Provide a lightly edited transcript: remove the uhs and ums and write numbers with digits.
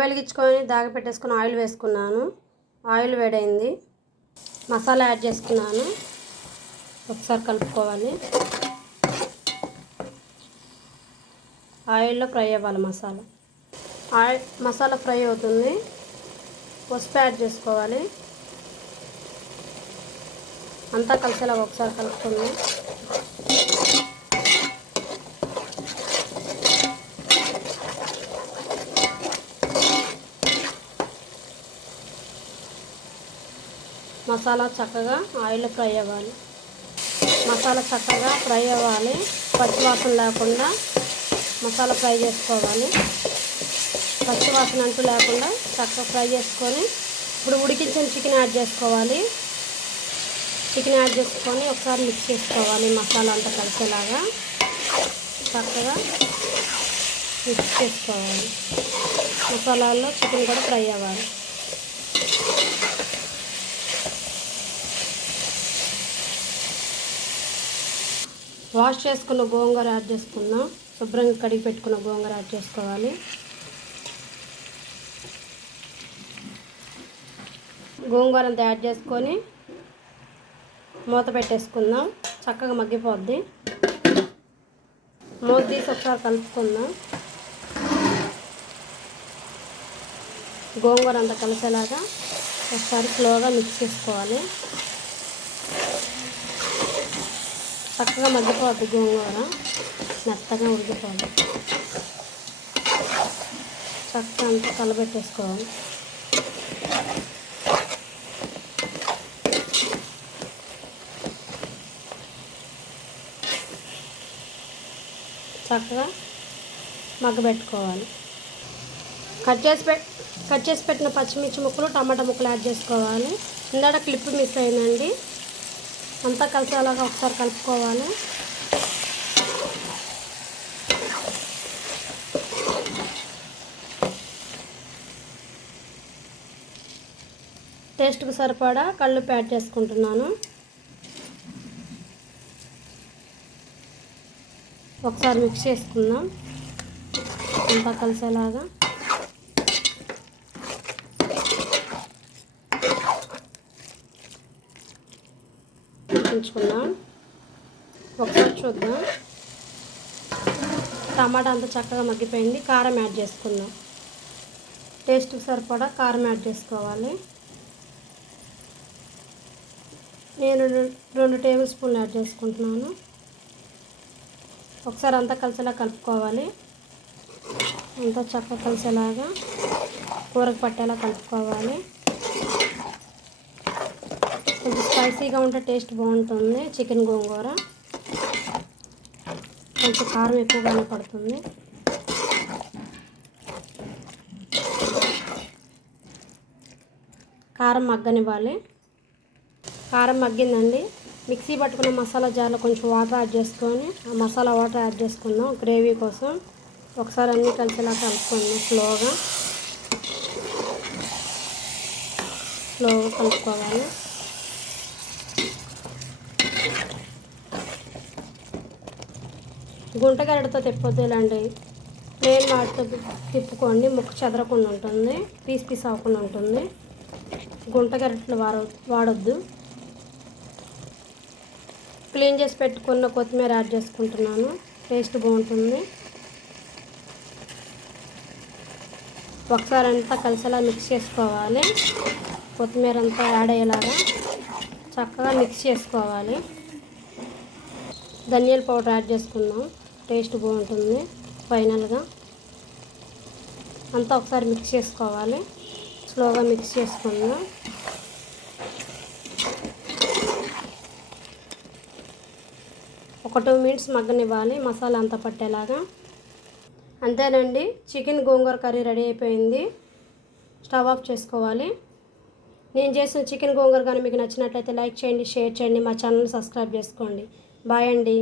వెలిగించుకొని దాగ పెట్టేసుకుని ఆయిల్ వేసుకున్నాను. ఆయిల్ వేడైంది. మసాలా యాడ్ చేసుకున్నాను. ఒకసారి కలుపుకోవాలి. ఆయిల్లో ఫ్రై అవ్వాలి మసాలా. మసాలా ఫ్రై అవుతుంది. పసుపు యాడ్ చేసుకోవాలి. అంతా కలిసేలా ఒకసారి కలుపుకుంది. మసాలా చక్కగా ఆయిల్లో ఫ్రై అవ్వాలి. మసాలా చక్కగా ఫ్రై అవ్వాలి. పచ్చివాసన లేకుండా మసాలా ఫ్రై చేసుకోవాలి. పచ్చివాసన అంటూ లేకుండా చక్కగా ఫ్రై చేసుకొని ఇప్పుడు ఉడికించిన చికెన్ యాడ్ చేసుకోవాలి. చికెన్ యాడ్ చేసుకొని ఒకసారి మిక్స్ చేసుకోవాలి. మసాలా అంతా కలిసేలాగా చక్కగా మిక్స్ చేసుకోవాలి. మసాలాల్లో చికెన్ కూడా ఫ్రై అవ్వాలి. వాష్ చేసుకున్న గోంగూర యాడ్ చేసుకుందాం. శుభ్రంగా కడిగి పెట్టుకున్న గోంగూర యాడ్ చేసుకోవాలి. గోంగూర అంతా యాడ్ చేసుకొని మూత పెట్టేసుకుందాం. చక్కగా మగ్గిపోద్ది. మూత తీసి ఒకసారి కలుపుకుందాం. గోంగూర అంతా కలిసేలాగా ఒకసారి స్లోగా మిక్స్ చేసుకోవాలి. చక్కగా మగ్గిపోద్ది. గోంగూర మెత్తగా ఉడికిపోవాలి. చక్కగా అంతా కలబెట్టేసుకోవాలి. చక్కగా మగ్గబెట్టుకోవాలి. కట్ చేసి పెట్టిన పచ్చిమిర్చి ముక్కలు, టమాటా ముక్కలు యాడ్ చేసుకోవాలి. ఇందాక క్లిప్ మిస్ అయిందండి. అంతా కలిసేలాగా ఒకసారి కలుపుకోవాలి. టేస్ట్కి సరిపడా కల్లుప్పు యాడ్ చేసుకుంటున్నాను. ఒకసారి మిక్స్ చేసుకుందాం. అంతా కలిసేలాగా ఉంచుకుందాం. ఒకసారి చూద్దాం. టమాటా అంతా చక్కగా మగ్గిపోయింది. కారం యాడ్ చేసుకుందాం. టేస్ట్కి సరిపడా కారం యాడ్ చేసుకోవాలి. నేను 2 టేబుల్ స్పూన్లు యాడ్ చేసుకుంటున్నాను. ఒకసారి అంతా కలిసేలా కలుపుకోవాలి. అంతా చక్కగా కలిసేలాగా కూరకు పట్టేలా కలుపుకోవాలి. కొంచెం స్పైసీగా ఉంటే టేస్ట్ బాగుంటుంది. చికెన్ గోంగూర కొంచెం కారం ఎక్కువగానే పడుతుంది. కారం మగ్గనివ్వాలి. కారం మగ్గిందండి. మిక్సీ పట్టుకున్న మసాలా జార్లో కొంచెం వాటర్ యాడ్ చేసుకొని ఆ మసాలా వాటర్ యాడ్ చేసుకుందాం గ్రేవీ కోసం. ఒకసారి అన్నీ కలిసేలా కలుపుకుందాం. స్లోగా కలుపుకోవాలి. గుంటగరిటతో తిప్పొద్దులండి. ప్లేన్ వాటితో తిప్పుకోండి. ముక్క చెదరకుండా ఉంటుంది. పీస్ అవ్వకుండా ఉంటుంది. గుంటగరిటలు వాడొద్దు. క్లీన్ చేసి పెట్టుకున్న కొత్తిమీర యాడ్ చేసుకుంటున్నాను. టేస్ట్ బాగుంటుంది. ఒకసారి అంతా కలిసేలా మిక్స్ చేసుకోవాలి. కొత్తిమీర అంతా యాడ్ అయ్యేలాగా చక్కగా మిక్స్ చేసుకోవాలి. ధనియాల పౌడర్ యాడ్ చేసుకుందాం. టేస్ట్ బాగుంటుంది. ఫైనల్గా అంతా ఒకసారి మిక్స్ చేసుకోవాలి. స్లోగా మిక్స్ చేసుకుందాం. ఒక 2 మినిట్స్ మగ్గనివ్వాలి మసాలా అంతా పట్టేలాగా. అంతేనండి, చికెన్ గోంగూర కర్రీ రెడీ అయిపోయింది. స్టవ్ ఆఫ్ చేసుకోవాలి. నేను చేసిన చికెన్ గోంగూర కానీ మీకు నచ్చినట్లయితే లైక్ చేయండి, షేర్ చేయండి, మా ఛానల్ని సబ్స్క్రైబ్ చేసుకోండి. బాయ్ అండి.